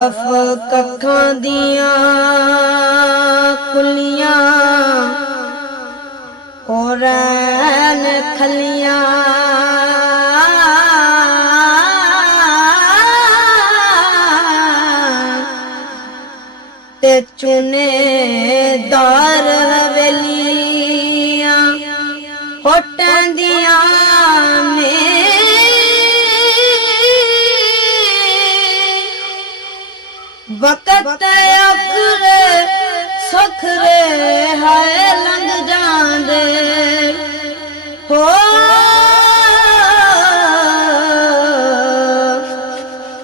ਕੱਖਾਂ ਦੀਆਂ ਕੁੱਲੀਆਂ ਹੋ ਰੈਣ ਖੱਲੀਆਂ ਤੇ ਚੁਨੇਦਾਰ ਹਵੇਲੀਆਂ ਹੋਟਾਂ ਦੀਆਂ ਨੇ वक़्त अखरे सखरे हाय लंघ जांदे हो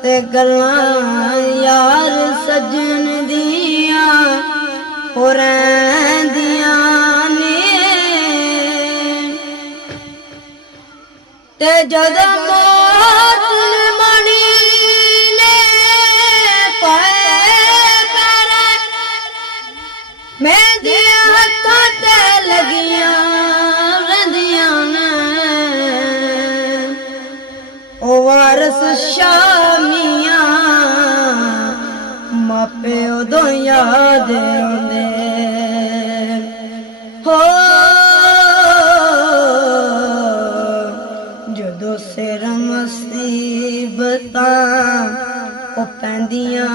ते गल्लां यार सजन दियां हो रहिंदियां ने ते जदों मौत मणी मेरे हथों ते लगियां रंदियां ने ओ वारस शामियां मापे उदों याद आउंदे हो जदों सिर मुसीबतां ओ पैंदियां